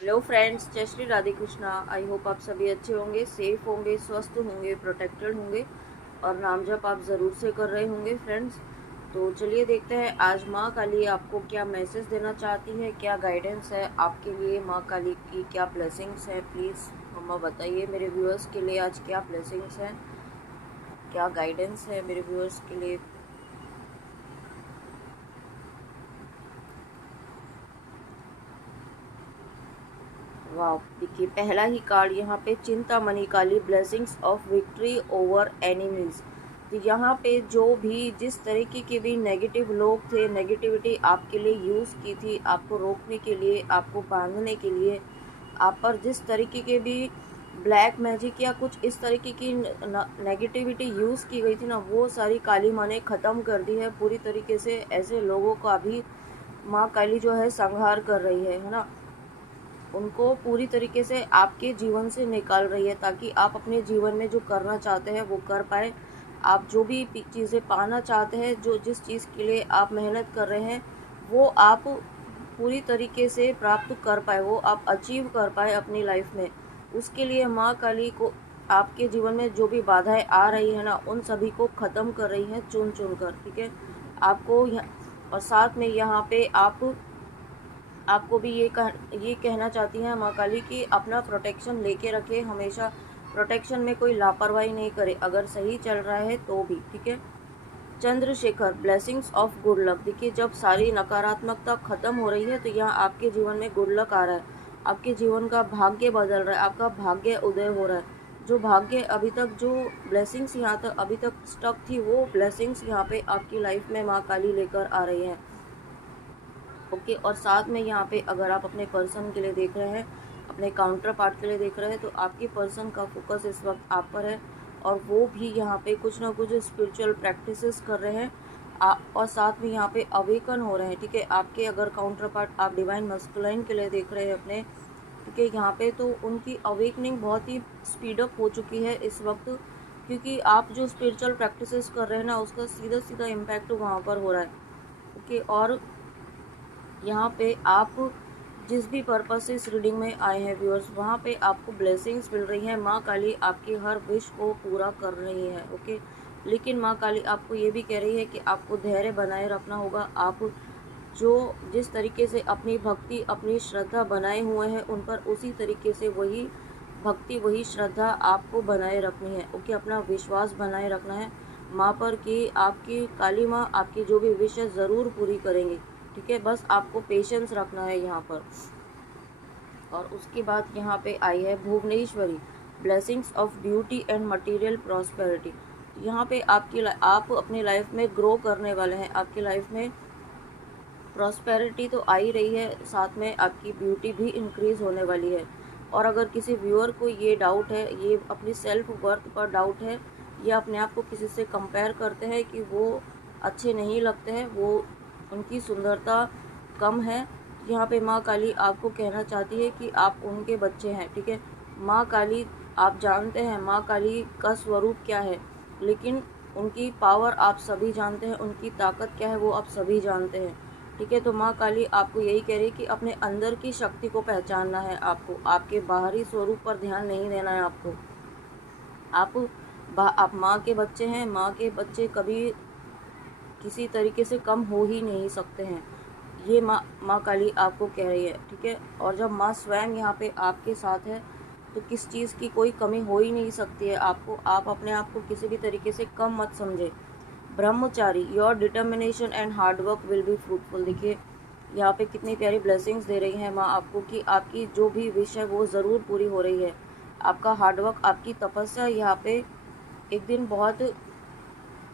Hello friends, जय Shri Radhe Krishna. I hope आप सभी अच्छे होंगे, सेफ होंगे, स्वस्थ होंगे, प्रोटेक्टेड होंगे और नाम जप आप ज़रूर से कर रहे होंगे फ्रेंड्स। तो चलिए देखते हैं आज माँ काली आपको क्या मैसेज देना चाहती है, क्या गाइडेंस है आपके लिए, माँ काली की क्या ब्लेसिंग्स है। प्लीज़ मम्मा बताइए मेरे व्यूअर्स के लिए आज क्या ब्लेसिंग्स हैं, क्या गाइडेंस है मेरे व्यूअर्स के लिए। वाह, देखिए पहला ही कार्ड यहाँ पे Chintamani Kali, blessings of victory over enemies. तो यहाँ पे जो भी जिस तरीके के भी नेगेटिव लोग थे, नेगेटिविटी आपके लिए यूज़ की थी, आपको रोकने के लिए, आपको बांधने के लिए, आप पर जिस तरीके के भी ब्लैक मैजिक या कुछ इस तरीके की नेगेटिविटी यूज़ की गई थी ना, वो सारी काली माँ ने ख़त्म कर दी है पूरी तरीके से। ऐसे लोगों का भी माँ काली जो है संहार कर रही है ना, उनको पूरी तरीके से आपके जीवन से निकाल रही है ताकि आप अपने जीवन में जो करना चाहते हैं वो कर पाए। आप जो भी चीज़ें पाना चाहते हैं, जो जिस चीज़ के लिए आप मेहनत कर रहे हैं, वो आप पूरी तरीके से प्राप्त कर पाए, वो आप अचीव कर पाए अपनी लाइफ में। उसके लिए माँ काली को आपके जीवन में जो भी बाधाएं आ रही है ना, उन सभी को ख़त्म कर रही हैं चुन चुन कर। ठीक है, आपको और साथ में यहाँ पे आपको भी ये कहना चाहती हैं माँ काली कि अपना प्रोटेक्शन लेके रखे हमेशा। प्रोटेक्शन में कोई लापरवाही नहीं करे, अगर सही चल रहा है तो भी। ठीक है, Chandrashekhar, blessings of good luck. देखिए जब सारी नकारात्मकता खत्म हो रही है तो यहाँ आपके जीवन में गुड लक आ रहा है, आपके जीवन का भाग्य बदल रहा है, आपका भाग्य उदय हो रहा है। जो भाग्य अभी तक, जो ब्लेसिंग्स यहाँ तक अभी तक स्टक थी, वो ब्लेसिंग्स यहाँ पे आपकी लाइफ में माँ काली लेकर आ रही हैं। ओके, और साथ में यहाँ पे अगर आप अपने पर्सन के लिए देख रहे हैं, अपने काउंटर पार्ट के लिए देख रहे हैं, तो आपके पर्सन का फोकस इस वक्त आप पर है और वो भी यहाँ पे कुछ ना कुछ स्पिरिचुअल प्रैक्टिसेस कर रहे हैं। और साथ में यहाँ पे अवेकन हो रहे हैं। ठीक है, आपके अगर काउंटर पार्ट आप डिवाइन मस्कुलाइन के लिए देख रहे हैं अपने, ठीक है, यहाँ पे तो उनकी अवेकनिंग बहुत ही स्पीड अप हो चुकी है इस वक्त, क्योंकि आप जो स्पिरिचुअल प्रैक्टिसेस कर रहे हैं ना, उसका सीधा सीधा इम्पैक्ट वहाँ पर हो रहा है। ओके, और यहाँ पे आप जिस भी पर्पस से इस रीडिंग में आए हैं व्यूअर्स, वहाँ पे आपको ब्लेसिंग्स मिल रही हैं। माँ काली आपकी हर विश को पूरा कर रही है। ओके, लेकिन माँ काली आपको ये भी कह रही है कि आपको धैर्य बनाए रखना होगा। आप जो जिस तरीके से अपनी भक्ति, अपनी श्रद्धा बनाए हुए हैं उन पर, उसी तरीके से वही भक्ति, वही श्रद्धा आपको बनाए रखनी है। ओके, अपना विश्वास बनाए रखना है माँ पर कि आपकी काली माँ आपकी जो भी विश है ज़रूर पूरी करेंगी। ठीक है, बस आपको पेशेंस रखना है यहाँ पर। और उसके बाद यहाँ पे आई है Bhuvaneshwari, blessings of beauty and material prosperity. यहाँ पे आप अपनी लाइफ में ग्रो करने वाले हैं, आपकी लाइफ में प्रॉस्पेरिटी तो आ ही रही है, साथ में आपकी ब्यूटी भी इंक्रीज़ होने वाली है। और अगर किसी व्यूअर को ये डाउट है, ये अपनी सेल्फ वर्थ पर डाउट है, या अपने आप को किसी से कंपेयर करते हैं कि वो अच्छे नहीं लगते हैं, वो उनकी सुंदरता कम है, यहाँ पे माँ काली आपको कहना चाहती है कि आप उनके बच्चे हैं। ठीक है, माँ काली, आप जानते हैं माँ काली का स्वरूप क्या है, लेकिन उनकी पावर आप सभी जानते हैं, उनकी ताकत क्या है वो आप सभी जानते हैं। ठीक है, तो माँ काली आपको यही कह रही है कि अपने अंदर की शक्ति को पहचानना है आपको, आपके बाहरी स्वरूप पर ध्यान नहीं देना है आपको। आप माँ के बच्चे हैं, माँ के बच्चे कभी किसी तरीके से कम हो ही नहीं सकते हैं, ये माँ काली आपको कह रही है। ठीक है, और जब माँ स्वयं यहाँ पे आपके साथ है तो किस चीज़ की कोई कमी हो ही नहीं सकती है आपको। आप अपने आप को किसी भी तरीके से कम मत समझे। ब्रह्मचारी, your determination and hard work will be fruitful. देखिए यहाँ पे कितनी प्यारी ब्लेसिंग्स दे रही हैं माँ आपको कि आपकी जो भी विश है वो ज़रूर पूरी हो रही है। आपका हार्डवर्क, आपकी तपस्या यहाँ पे एक दिन बहुत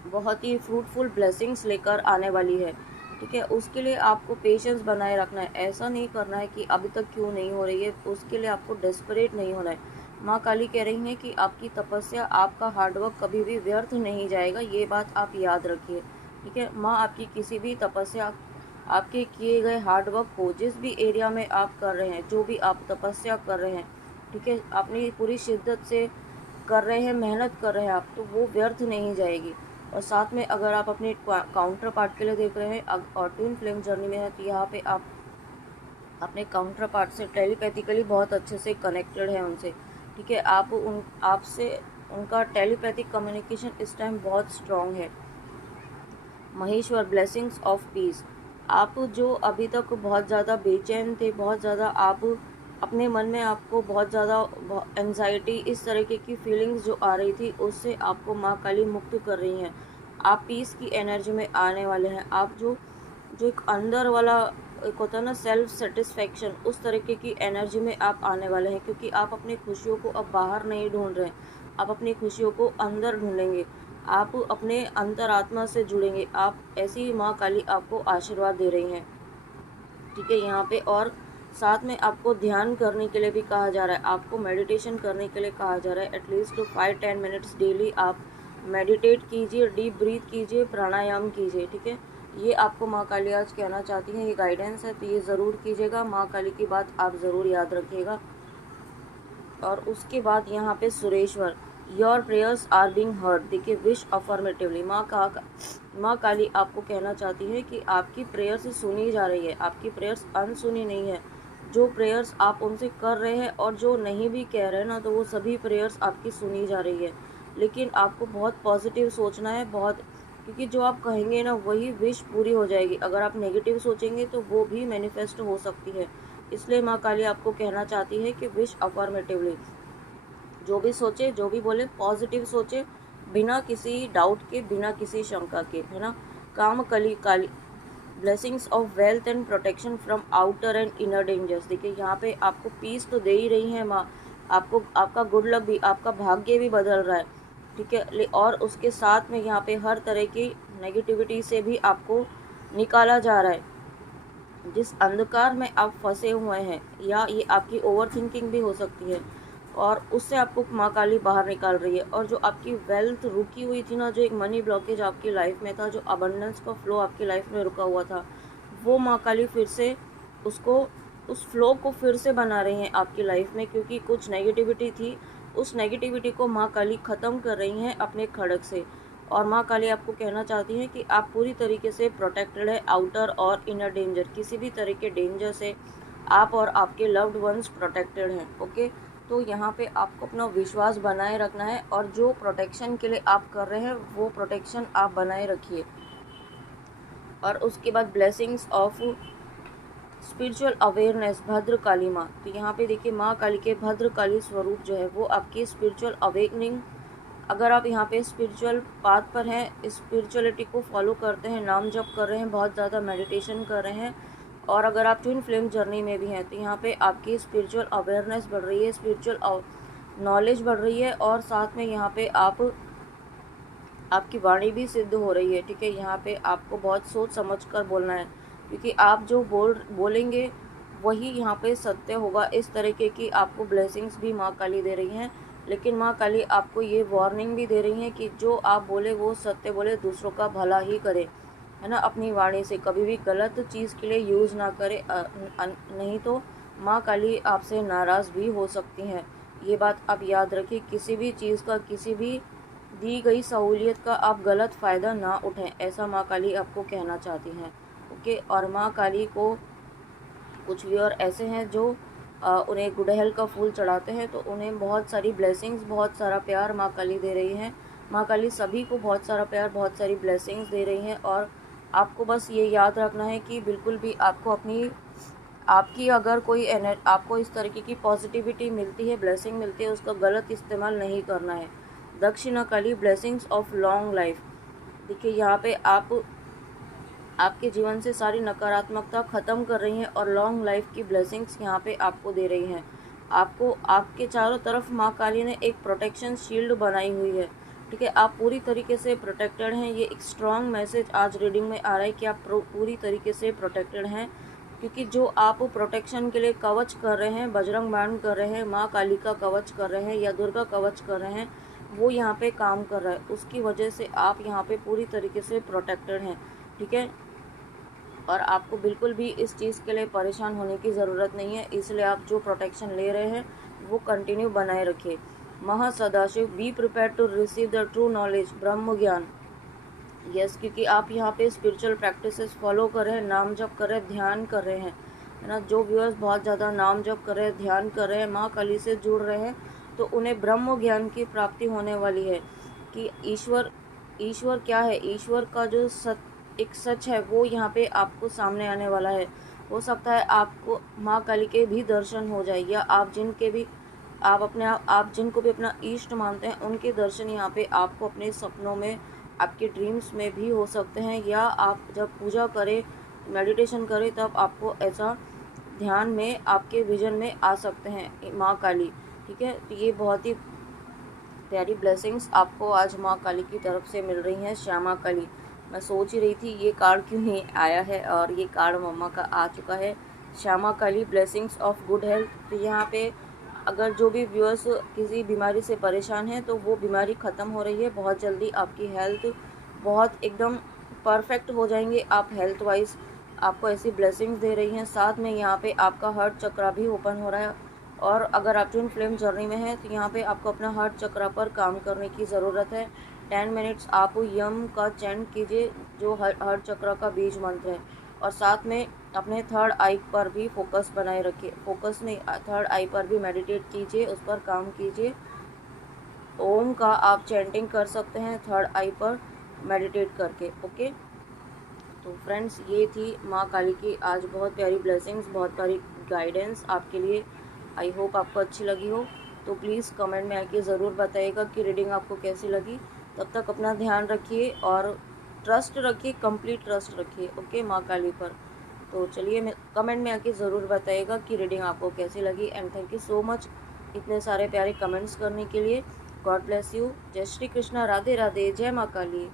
बहुत ही फ्रूटफुल ब्लेसिंग्स लेकर आने वाली है। ठीक है, उसके लिए आपको पेशेंस बनाए रखना है। ऐसा नहीं करना है कि अभी तक क्यों नहीं हो रही है, उसके लिए आपको डेस्परेट नहीं होना है। माँ काली कह रही हैं कि आपकी तपस्या, आपका हार्डवर्क कभी भी व्यर्थ नहीं जाएगा, ये बात आप याद रखिए। ठीक है, माँ आपकी किसी भी तपस्या, आपके किए गए हार्डवर्क को, जिस भी एरिया में आप कर रहे हैं, जो भी आप तपस्या कर रहे हैं, ठीक है, अपनी पूरी शिद्दत से कर रहे हैं, मेहनत कर रहे हैं आप, तो वो व्यर्थ नहीं जाएगी। और साथ में अगर आप अपने काउंटर पार्ट के लिए देख रहे हैं और ट्विन फ्लेम जर्नी में है, तो यहाँ पे आप अपने काउंटर पार्ट से टेलीपैथिकली बहुत अच्छे से कनेक्टेड है उनसे, ठीक है। आपसे उनका टेलीपैथिक कम्युनिकेशन इस टाइम बहुत स्ट्रॉन्ग है। Maheshwar, blessings of peace. आप जो अभी तक बहुत ज़्यादा बेचैन थे, बहुत ज़्यादा आप अपने मन में आपको बहुत ज़्यादा एंजाइटी, इस तरीके की फीलिंग्स जो आ रही थी, उससे आपको माँ काली मुक्त कर रही हैं। आप पीस की एनर्जी में आने वाले हैं। आप जो जो एक अंदर वाला एक होता है ना सेल्फ सेटिस्फेक्शन, उस तरीके की एनर्जी में आप आने वाले हैं, क्योंकि आप अपनी खुशियों को अब बाहर नहीं ढूंढ रहे हैं, आप अपनी खुशियों को अंदर ढूंढेंगे। आप अपने अंतरात्मा से जुड़ेंगे। आप ऐसी माँ काली आपको आशीर्वाद दे रही हैं, ठीक है। यहाँ पे और साथ में आपको ध्यान करने के लिए भी कहा जा रहा है, आपको मेडिटेशन करने के लिए कहा जा रहा है। एटलीस्ट 5-10 मिनट्स डेली आप मेडिटेट कीजिए, डीप ब्रीथ कीजिए, प्राणायाम कीजिए, ठीक है। ये आपको माँ काली आज कहना चाहती हैं, ये गाइडेंस है, तो ये ज़रूर कीजिएगा। माँ काली की बात आप ज़रूर याद रखिएगा। और उसके बाद यहाँ पे Sureshwar, your prayers are being heard. देखिए, विश अफर्मेटिवली, माँ काली आपको कहना चाहती है कि आपकी प्रेयर्स सुनी जा रही है, आपकी प्रेयर्स अनसुनी नहीं है। जो प्रेयर्स आप उनसे कर रहे हैं और जो नहीं भी कह रहे हैं ना, तो वो सभी प्रेयर्स आपकी सुनी जा रही है। लेकिन आपको बहुत पॉजिटिव सोचना है, बहुत, क्योंकि जो आप कहेंगे ना वही विश पूरी हो जाएगी। अगर आप नेगेटिव सोचेंगे तो वो भी मैनिफेस्ट हो सकती है। इसलिए माँ काली आपको कहना चाहती है कि विश अफर्मेटिवली, जो भी सोचे, जो भी बोले, पॉजिटिव सोचे, बिना किसी डाउट के, बिना किसी शंका के, है ना। Kamakala Kali, blessings of wealth and protection from outer and inner dangers. देखिए, यहाँ पे आपको पीस तो दे ही रही है माँ, आपको आपका गुड लक भी, आपका भाग्य भी बदल रहा है, ठीक है। और उसके साथ में यहाँ पे हर तरह की नेगेटिविटी से भी आपको निकाला जा रहा है। जिस अंधकार में आप फंसे हुए हैं, या ये आपकी ओवर थिंकिंग भी हो सकती है, और उससे आपको माँ काली बाहर निकाल रही है। और जो आपकी वेल्थ रुकी हुई थी ना, जो एक मनी ब्लॉकेज आपकी लाइफ में था, जो अबंडेंस का फ्लो आपकी लाइफ में रुका हुआ था, वो माँ काली फिर से उसको, उस फ्लो को फिर से बना रही हैं आपकी लाइफ में। क्योंकि कुछ नेगेटिविटी थी, उस नेगेटिविटी को माँ काली ख़त्म कर रही हैं अपने खड़ग से। और माँ काली आपको कहना चाहती हैं कि आप पूरी तरीके से प्रोटेक्टेड है, आउटर और इनर डेंजर, किसी भी तरह के डेंजर से आप और आपके लव्ड वंस प्रोटेक्टेड हैं, ओके। तो यहाँ पे आपको अपना विश्वास बनाए रखना है, और जो प्रोटेक्शन के लिए आप कर रहे हैं वो प्रोटेक्शन आप बनाए रखिए। और उसके बाद blessings of spiritual awareness, Bhadrakali माँ। तो यहाँ पे देखिए, माँ काली के भद्रकाली स्वरूप जो है वो आपकी स्पिरिचुअल अवेकनिंग, अगर आप यहाँ पे स्पिरिचुअल पाथ पर हैं, स्पिरिचुअलिटी को फॉलो करते हैं, नाम जप कर रहे हैं, बहुत ज़्यादा मेडिटेशन कर रहे हैं, और अगर आप ट्विन फ्लेम जर्नी में भी हैं, तो यहाँ पे आपकी स्पिरिचुअल अवेयरनेस बढ़ रही है, स्पिरिचुअल नॉलेज बढ़ रही है, और साथ में यहाँ पे आपकी वाणी भी सिद्ध हो रही है, ठीक है। यहाँ पे आपको बहुत सोच समझ कर बोलना है, क्योंकि आप जो बोलेंगे वही यहाँ पे सत्य होगा। इस तरीके की आपको ब्लेसिंग्स भी माँ काली दे रही हैं। लेकिन माँ काली आपको ये वार्निंग भी दे रही हैं कि जो आप बोले वो सत्य बोले, दूसरों का भला ही करे, है ना। अपनी वाणी से कभी भी गलत चीज़ के लिए यूज़ ना करे, नहीं तो माँ काली आपसे नाराज़ भी हो सकती हैं। ये बात आप याद रखिए, किसी भी चीज़ का, किसी भी दी गई सहूलियत का आप गलत फ़ायदा ना उठें, ऐसा माँ काली आपको कहना चाहती हैं, ओके। और माँ काली को कुछ व्यूअर ऐसे हैं जो उन्हें गुड़हल का फूल चढ़ाते हैं, तो उन्हें बहुत सारी ब्लेसिंग्स, बहुत सारा प्यार माँ काली दे रही हैं। माँ काली सभी को बहुत सारा प्यार, बहुत सारी ब्लेसिंग्स दे रही हैं। और आपको बस ये याद रखना है कि बिल्कुल भी आपको आपकी अगर कोई आपको इस तरीके की पॉजिटिविटी मिलती है, ब्लेसिंग मिलती है, उसका गलत इस्तेमाल नहीं करना है। दक्षिणा काली, ब्लेसिंग्स ऑफ लॉन्ग लाइफ। देखिए, यहाँ पे आपके जीवन से सारी नकारात्मकता ख़त्म कर रही हैं, और लॉन्ग लाइफ की ब्लेसिंग्स यहाँ पे आपको दे रही हैं। आपको आपके चारों तरफ माँ काली ने एक प्रोटेक्शन शील्ड बनाई हुई है, ठीक है। आप पूरी तरीके से प्रोटेक्टेड हैं। ये एक स्ट्रॉन्ग मैसेज आज रीडिंग में आ रहा है कि आप पूरी तरीके से प्रोटेक्टेड हैं, क्योंकि जो आप प्रोटेक्शन के लिए कवच कर रहे हैं, बजरंग बाण कर रहे हैं, माँ काली का कवच कर रहे हैं, या दुर्गा कवच कर रहे हैं, वो यहाँ पे काम कर रहा है। उसकी वजह से आप यहाँ पे पूरी तरीके से प्रोटेक्टेड हैं, ठीक है। और आपको बिल्कुल भी इस चीज़ के लिए परेशान होने की ज़रूरत नहीं है। इसलिए आप जो प्रोटेक्शन ले रहे हैं वो कंटिन्यू बनाए रखिए। Mahasadashiva, be prepare to receive the true knowledge, Brahma gyan. Yes, क्योंकि आप यहाँ पे स्पिरिचुअल प्रैक्टिसेस फॉलो कर रहे हैं, नाम जप कर रहे हैं, ध्यान कर रहे हैं, है ना। जो व्यूअर्स बहुत ज़्यादा नाम जप कर रहे हैं, ध्यान कर रहे हैं, माँ काली से जुड़ रहे हैं, तो उन्हें ब्रह्म ज्ञान की प्राप्ति होने वाली है कि ईश्वर ईश्वर क्या है, ईश्वर का जो एक सच है वो यहाँ पे आपको सामने आने वाला है। हो सकता है आपको माँ काली के भी दर्शन हो जाए, या आप जिनको भी अपना इष्ट मानते हैं उनके दर्शन यहाँ पे आपको अपने सपनों में, आपके ड्रीम्स में भी हो सकते हैं, या आप जब पूजा करें, मेडिटेशन करें, तब आपको ऐसा ध्यान में आपके विजन में आ सकते हैं माँ काली। ठीक है, तो ये बहुत ही प्यारी ब्लेसिंग्स आपको आज माँ काली की तरफ से मिल रही हैं, श्यामा काली। मैं सोच ही रही थी ये कार्ड क्यों नहीं आया है, और ये कार्ड मम्मा का आ चुका है, श्यामा काली ब्लेसिंग्स ऑफ गुड हेल्थ। तो यहाँ पे अगर जो भी व्यूअर्स किसी बीमारी से परेशान हैं तो वो बीमारी ख़त्म हो रही है, बहुत जल्दी आपकी हेल्थ बहुत एकदम परफेक्ट हो जाएंगे आप हेल्थ वाइज। आपको ऐसी ब्लेसिंग्स दे रही हैं। साथ में यहाँ पे आपका हार्ट चक्रा भी ओपन हो रहा है, और अगर आप ट्विन फ्लेम जर्नी में हैं तो यहाँ पे आपको अपना हार्ट चक्रा पर काम करने की ज़रूरत है। 10 मिनट्स आप यम का चैंट कीजिए, जो हार्ट चक्रा का बीज मंत्र है, और साथ में अपने थर्ड आई पर भी फोकस बनाए रखिए। फोकस नहीं, थर्ड आई पर भी मेडिटेट कीजिए, उस पर काम कीजिए। ओम का आप चैंटिंग कर सकते हैं थर्ड आई पर मेडिटेट करके। ओके, तो फ्रेंड्स ये थी माँ काली की आज बहुत प्यारी ब्लेसिंग्स, बहुत प्यारी गाइडेंस आपके लिए। आई होप आपको अच्छी लगी हो। तो प्लीज़ कमेंट में आके ज़रूर बताइएगा कि रीडिंग आपको कैसी लगी। तब तक अपना ध्यान रखिए और ट्रस्ट रखिए, कंप्लीट ट्रस्ट रखिए ओके माँ काली पर। तो चलिए, कमेंट में आके ज़रूर बताइएगा कि रीडिंग आपको कैसी लगी। And thank you so much इतने सारे प्यारे कमेंट्स करने के लिए। God bless you. जय श्री कृष्णा, राधे राधे, जय माँ काली।